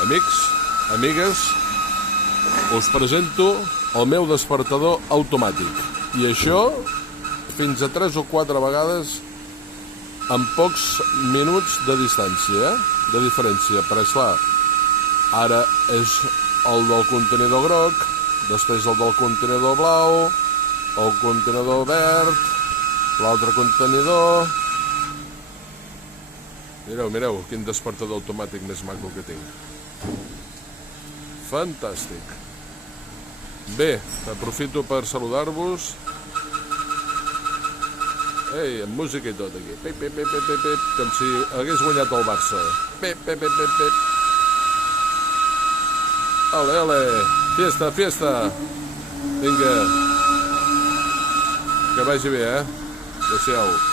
Amics, amigues, us presento el meu despertador automàtic. I això fins a 3 o 4 vegades en pocs minuts de distància, de diferència. Però esclar, ara és el del contenidor groc, després el del contenidor blau, el contenidor verd, l'altre contenidor... Mireu, quin despertador automàtic més maco que tinc. Fantàstic. Bé, aprofito per saludar-vos. Ei, amb música i tot aquí. Pip, pip, pip, pip, pip, com si hagués guanyat el Barça. Pip, pip, pip, pip, pip. Ale, ale, fiesta, fiesta. Vinga. Que vagi bé, Adéu-siau.